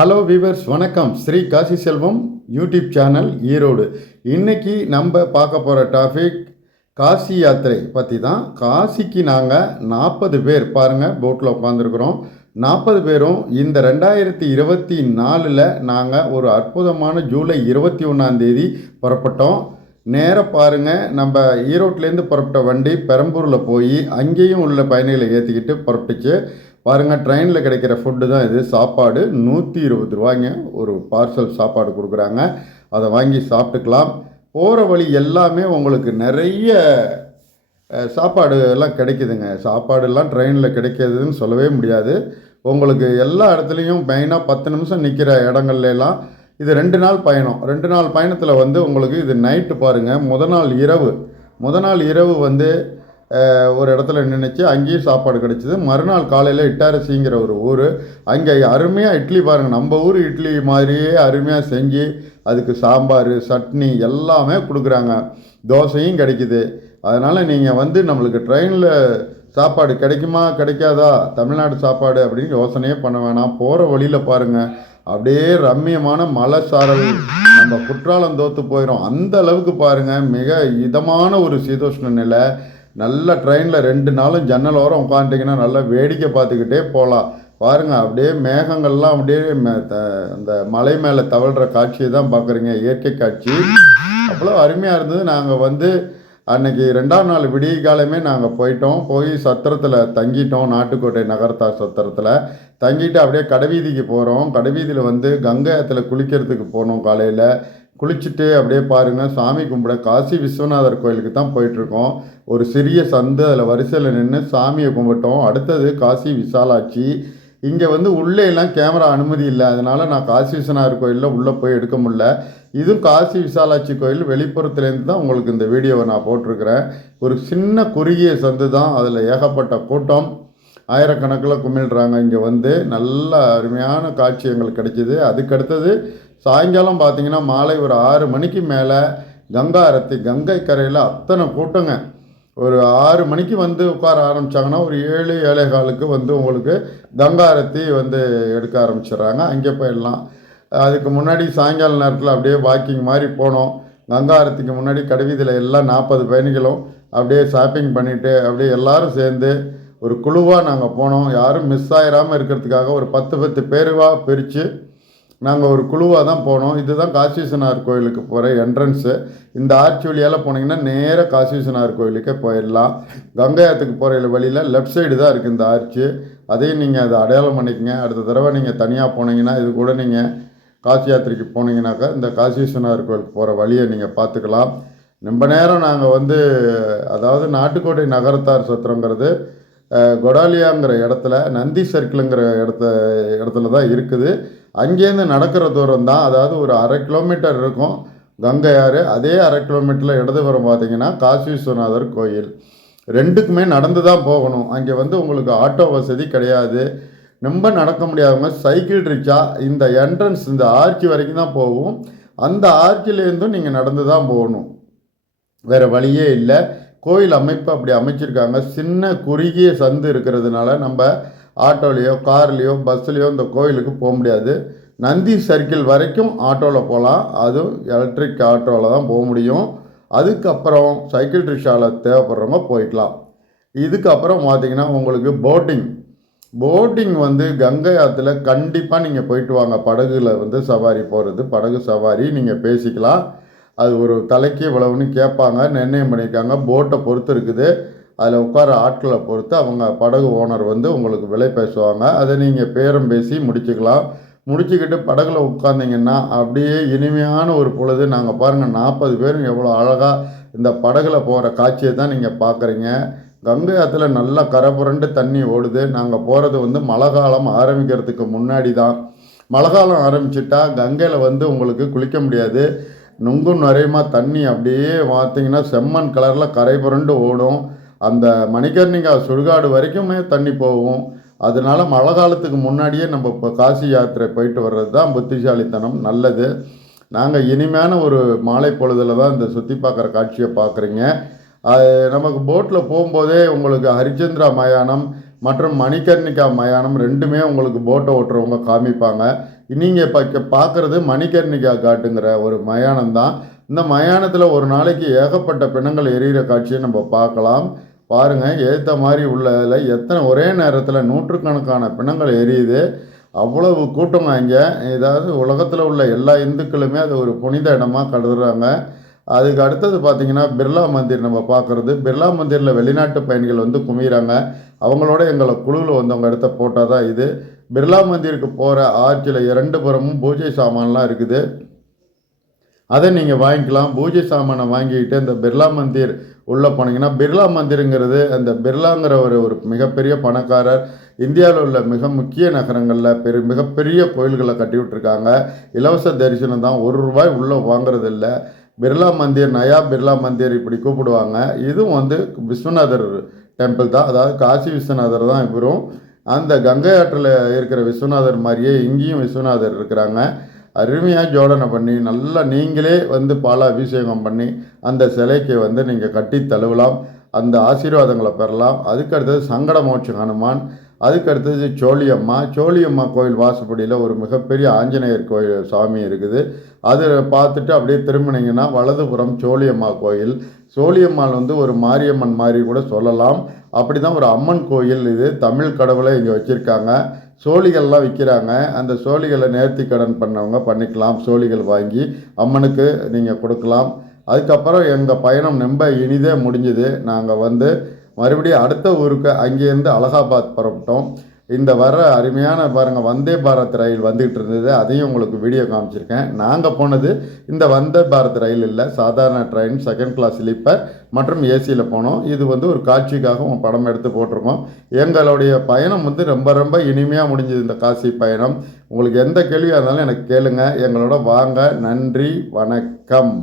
Hello viewers, வணக்கம். ஸ்ரீ காசி செல்வம் YouTube channel Erode. இன்றைக்கி நம்ம பார்க்க போகிற டாபிக் காசி யாத்திரை பற்றி தான். காசிக்கு நாங்கள் 40 பேர் பாருங்கள் போட்டில் உட்காந்துருக்குறோம். 40 பேரும் இந்த 2024 நாங்கள் ஒரு அற்புதமான ஜூலை 21 புறப்பட்டோம். நேராக பாருங்கள், நம்ம ஈரோட்டிலேருந்து புறப்பட்ட வண்டி பெரம்பூரில் போய் அங்கேயும் உள்ள பயணிகளை ஏற்றிக்கிட்டு புறப்பட்டுச்சு. பாருங்கள், ட்ரெயினில் கிடைக்கிற ஃபுட்டு தான் இது. சாப்பாடு 120 ரூபாய்ங்க ஒரு பார்சல் சாப்பாடு கொடுக்குறாங்க. அதை வாங்கி சாப்பிட்டுக்கலாம். போகிற வழி எல்லாமே உங்களுக்கு நிறைய சாப்பாடு எல்லாம் கிடைக்குதுங்க. சாப்பாடுலாம் ட்ரெயினில் கிடைக்கிறதுன்னு சொல்லவே முடியாது. உங்களுக்கு எல்லா இடத்துலையும் மெயினாக 10 நிமிஷம் நிற்கிற இடங்கள்லாம். இது 2 நாள் பயணம். 2 நாள் பயணத்தில் உங்களுக்கு இது நைட்டு பாருங்கள். முத நாள் இரவு ஒரு இடத்துல நின்றுச்சு. அங்கேயும் சாப்பாடு கிடச்சிது. மறுநாள் காலையில் இட்டாரசிங்கிற ஒரு ஊர். அங்கே அருமையாக இட்லி பாருங்கள், நம்ம ஊர் இட்லி மாதிரியே அருமையாக செஞ்சு அதுக்கு சாம்பார் சட்னி எல்லாமே கொடுக்குறாங்க. தோசையும் கிடைக்குது. அதனால் நீங்கள் நம்மளுக்கு ட்ரெயினில் சாப்பாடு கிடைக்குமா கிடைக்காதா, தமிழ்நாடு சாப்பாடு அப்படின்னு யோசனையே பண்ண வேணாம். போகிற வழியில் பாருங்கள், அப்படியே ரம்மியமான மலை சாரல். நம்ம குற்றாலம் தோற்று போயிடும் அந்த அளவுக்கு பாருங்கள். மிக இதமான ஒரு சீதோஷ்ண நிலை. நல்ல ட்ரெயினில் 2 நாளும் ஜன்னல் ஓரம் உட்காந்துட்டிங்கன்னா நல்லா வேடிக்கை பார்த்துக்கிட்டே போகலாம். பாருங்கள், அப்படியே மேகங்கள்லாம் அப்படியே அந்த மலை மேலே தவழ்கிற காட்சியை தான் பார்க்குறீங்க. இயற்கை காட்சி அவ்வளோ அருமையாக இருந்தது. நாங்கள் அன்றைக்கி 2ஆம் நாள் விடிய காலமே நாங்கள் போய் சத்திரத்தில் தங்கிட்டோம். நாட்டுக்கோட்டை நகரத்தார் சத்திரத்தில் தங்கிட்டு அப்படியே கடைவீதிக்கு போகிறோம். கடைவீதியில் கங்கை ஆற்றுல குளிக்கிறதுக்கு போனோம். காலையில் குளிச்சுட்டு அப்படியே பாருங்கள், சாமி கும்பிட காசி விஸ்வநாதர் கோயிலுக்கு தான் போயிட்டுருக்கோம். ஒரு சிறிய சந்து, அதில் வரிசையில் நின்று சாமியை கும்பிட்டோம். அடுத்தது காசி விசாலாட்சி. இங்கே உள்ளே எல்லாம் கேமரா அனுமதி இல்லை. அதனால் நான் காசி விஸ்வநாதர் கோயிலில் உள்ளே போய் எடுக்க முடியல. இதுவும் காசி விசாலாட்சி கோயில் வெளிப்புறத்துலேருந்து தான் உங்களுக்கு இந்த வீடியோவை நான் போட்டிருக்கிறேன். ஒரு சின்ன குறுகிய சந்து தான். அதில் ஏகப்பட்ட கூட்டம், ஆயிரக்கணக்கில் குமிழ்றாங்க. இங்கே நல்ல அருமையான காட்சி எங்களுக்கு கிடைச்சிது. அதுக்கடுத்தது சாயங்காலம் பார்த்திங்கன்னா மாலை ஒரு 6 மணிக்கு மேலே கங்கா ஆரத்தி. கங்கை கரையில் அத்தனை கூட்டங்க. ஒரு 6 மணிக்கு உட்கார ஆரம்பித்தாங்கன்னா ஒரு 7-7:15 உங்களுக்கு கங்கா ஆரத்தி எடுக்க ஆரம்பிச்சிடுறாங்க. அங்கே போயிடலாம். அதுக்கு முன்னாடி சாயங்கால நேரத்தில் அப்படியே வாக்கிங் மாதிரி போனோம். கங்கா ஆரத்திக்கு முன்னாடி கடைவீதியில் எல்லாம் 40 பயணிகளும் அப்படியே ஷாப்பிங் பண்ணிவிட்டு அப்படியே எல்லோரும் சேர்ந்து ஒரு குழுவாக நாங்கள் போனோம். யாரும் மிஸ் ஆகிடாமல் இருக்கிறதுக்காக ஒரு 10 பேருவாக பிரித்து நாங்கள் ஒரு குழுவாக தான் போனோம். இதுதான் காசி விஸ்வநாதர் கோயிலுக்கு போகிற என்ட்ரன்ஸு. இந்த ஆர்ச்சி வழியால் போனீங்கன்னா நேராக காசி விஸ்வநாதர் கோயிலுக்கே போயிடலாம். கங்கை ஆற்றுக்கு போகிற வழியில் லெஃப்ட் சைடு தான் இருக்குது இந்த ஆர்ச்சி. அதையும் நீங்கள் அதை அடையாளம் பண்ணிக்கங்க. அடுத்த தடவை நீங்கள் தனியாக போனீங்கன்னா, இது கூட நீங்கள் காசி யாத்திரைக்கு போனீங்கன்னாக்கா இந்த காசி விஸ்வநாதர் கோயிலுக்கு போகிற வழியை நீங்கள் பார்த்துக்கலாம். ரொம்ப நேரம் நாங்கள் அதாவது நாட்டுக்கோட்டை நகரத்தார் சத்திரங்கிறது கொடாலியாங்கிற இடத்துல நந்தி சர்க்கிளுங்கிற இடத்துல தான் இருக்குது. அங்கேருந்து நடக்கிற தூரம் தான். அதாவது ஒரு 1/2 கிலோமீட்டர் இருக்கும் கங்கை ஆறு. அதே 1/2 கிலோமீட்டரில் இடதுபுறம் பார்த்தீங்கன்னா காசி விஸ்வநாதர் கோயில். 2க்குமே நடந்து தான் போகணும். அங்கே உங்களுக்கு ஆட்டோ வசதி கிடையாது. ரொம்ப நடக்க முடியாதவங்க சைக்கிள் ரிக்ஷா இந்த என்ட்ரன்ஸ் இந்த ஆர்ச்சி வரைக்கும் தான் போகும். அந்த ஆர்ச்சிலேருந்தும் நீங்கள் நடந்து தான் போகணும். வேறு வழியே இல்லை. கோயில் அமைப்பு அப்படி அமைச்சிருக்காங்க. சின்ன குறுகிய சந்து இருக்கிறதுனால நம்ம ஆட்டோலேயோ கார்லேயோ பஸ்லேயோ இந்த கோயிலுக்கு போக முடியாது. நந்தி சர்க்கிள் வரைக்கும் ஆட்டோவில் போகலாம். அதுவும் எலக்ட்ரிக் ஆட்டோவில் தான் போக முடியும். அதுக்கப்புறம் சைக்கிள் ரிக்ஷாவில் தேவைப்படுறவங்க போய்க்கலாம். இதுக்கப்புறம் பார்த்திங்கன்னா உங்களுக்கு போட்டிங் கங்கை ஆற்றுல கண்டிப்பாக நீங்கள் போயிட்டு வாங்க. படகுல சவாரி போகிறது, படகு சவாரி நீங்கள் பேசிக்கலாம். அது ஒரு தலைக்கு இவ்வளவுன்னு கேட்பாங்க, நிர்ணயம் பண்ணியிருக்காங்க. போட்டை பொறுத்து இருக்குது. அதில் உட்கார ஆட்களை பொறுத்து அவங்க படகு ஓனர் உங்களுக்கு விலை பேசுவாங்க. அதை நீங்கள் பேரம் பேசி முடிச்சுக்கலாம். முடிச்சுக்கிட்டு படகுல உட்காந்திங்கன்னா அப்படியே இனிமையான ஒரு பொழுது. நாங்கள் பாருங்கள் 40 பேரும் எவ்வளோ அழகாக இந்த படகுல போகிற காட்சியை தான் நீங்கள் பார்க்குறீங்க. கங்கை ஆற்றுல நல்லா கரை புரண்டு தண்ணி ஓடுது. நாங்கள் போகிறது மழை காலம் ஆரம்பிக்கிறதுக்கு முன்னாடி தான். மழை காலம் ஆரம்பிச்சிட்டா கங்கையில் உங்களுக்கு குளிக்க முடியாது. நுங்கும் நிறையமா தண்ணி அப்படியே பார்த்திங்கன்னா செம்மண் கலரில் கரை புரண்டு ஓடும். அந்த மணிகர்ணிகா சுடுகாடு வரைக்குமே தண்ணி போகும். அதனால் மழை காலத்துக்கு முன்னாடியே நம்ம இப்போ காசி யாத்திரை போயிட்டு வர்றது தான் புத்திசாலித்தனம், நல்லது. நாங்கள் இனிமையான ஒரு மாலை பொழுதில் தான் இந்த சுற்றி பார்க்குற காட்சியை பார்க்குறீங்க. நமக்கு போட்டில் போகும்போதே உங்களுக்கு ஹரிச்சந்திரா மயானம், மற்றும் மணிகர்ணிகா மயானம் ரெண்டுமே உங்களுக்கு போட்டை ஓட்டுறவங்க காமிப்பாங்க. நீங்கள் இப்போ பார்க்குறது மணிகர்ணிகா காட்டுங்கிற ஒரு மயானம் தான். இந்த மயானத்தில் ஒரு நாளைக்கு ஏகப்பட்ட பிணங்கள் எரியிற காட்சியை நம்ம பார்க்கலாம். பாருங்கள், ஏற்ற மாதிரி உள்ளதில் எத்தனை ஒரே நேரத்தில் நூற்றுக்கணக்கான பிணங்கள் எரியுது. அவ்வளவு கூட்டங்க இங்கே. ஏதாவது உலகத்தில் உள்ள எல்லா இந்துக்களுமே அது ஒரு புனித இடமா கருதுறாங்க. அதுக்கு அடுத்தது பார்த்திங்கன்னா பிர்லா மந்திர் நம்ம பார்க்குறது. பிர்லா மந்திரில் வெளிநாட்டு பயணிகள் வந்து குமிகிறாங்க. அவங்களோட எங்களை குழுவில் வந்து அவங்க எடுத்த ஃபோட்டோ தான் இது. பிர்லா மந்திருக்கு போகிற ஆர்ச்சில் 2 புறமும் பூஜை சாமான்லாம் இருக்குது. அதை நீங்கள் வாங்கிக்கலாம். பூஜை சாமானை வாங்கிக்கிட்டு இந்த பிர்லா மந்திர் உள்ளே போனீங்கன்னா, பிர்லா மந்திருங்கிறது அந்த பிர்லாங்கிற ஒரு மிகப்பெரிய பணக்காரர் இந்தியாவில் உள்ள மிக முக்கிய நகரங்களில் மிகப்பெரிய கோயில்களை கட்டி விட்டுருக்காங்க. இலவச தரிசனம் தான், ₹1 உள்ளே வாங்குறது இல்லை. பிர்லா மந்திர், நயா பிர்லா மந்திர் இப்படி கூப்பிடுவாங்க. இதுவும் வந்து விஸ்வநாதர் டெம்பிள் தான், அதாவது காசி விஸ்வநாதர் தான் இவரும். அந்த கங்கை ஆற்றில் இருக்கிற விஸ்வநாதர் மாதிரியே இங்கேயும் விஸ்வநாதர் இருக்கிறாங்க. அருமையாக ஜோடனை பண்ணி நல்லா நீங்களே வந்து பால அபிஷேகம் பண்ணி அந்த சிலைக்கு வந்து நீங்கள் கட்டி தழுவலாம், அந்த ஆசீர்வாதங்களை பெறலாம். அதுக்கு அடுத்தது சங்கட மோட்ச ஹனுமான், அதுக்கு அடுத்தது சோழியம்மா கோயில் வாசப்படியில் ஒரு மிகப்பெரிய ஆஞ்சநேயர் கோயில் சாமி இருக்குது. அது பார்த்துட்டு அப்படியே திரும்பினீங்கன்னா வலதுபுறம் சோழியம்மா கோயில். சோழியம்மாள் வந்து ஒரு மாரியம்மன் மாதிரி கூட சொல்லலாம். அப்படி தான் ஒரு அம்மன் கோயில் இது. தமிழ் கடவுளை இங்கே வச்சுருக்காங்க. சோழிகள்லாம் விற்கிறாங்க. அந்த சோழிகளை நேர்த்தி கடன் பண்ணவங்க பண்ணிக்கலாம். சோழிகள் வாங்கி அம்மனுக்கு நீங்கள் கொடுக்கலாம். அதுக்கப்புறம் எங்கள் பயணம் ரொம்ப இனிதே முடிஞ்சுது. நாங்கள் வந்து மறுபடியும் அடுத்த ஊருக்கு அங்கேருந்து அலகாபாத் புறப்பட்டோம். இந்த வர அருமையான பாருங்கள் வந்தே பாரத் ரயில் வந்துகிட்டு இருந்தது. அதையும் உங்களுக்கு வீடியோ காமிச்சிருக்கேன். நாங்கள் போனது இந்த வந்தே பாரத் ரயில் இல்லை, சாதாரண ட்ரெயின், செகண்ட் கிளாஸ் ஸ்லீப்பர் மற்றும் ஏசியில் போனோம். இது வந்து ஒரு காட்சிக்காக படம் எடுத்து போட்டிருக்கோம். எங்களுடைய பயணம் வந்து ரொம்ப ரொம்ப இனிமையாக முடிஞ்சது இந்த காசி பயணம். உங்களுக்கு எந்த கேள்வியாக இருந்தாலும் எனக்கு கேளுங்க. எங்களோட வாங்க. நன்றி, வணக்கம்.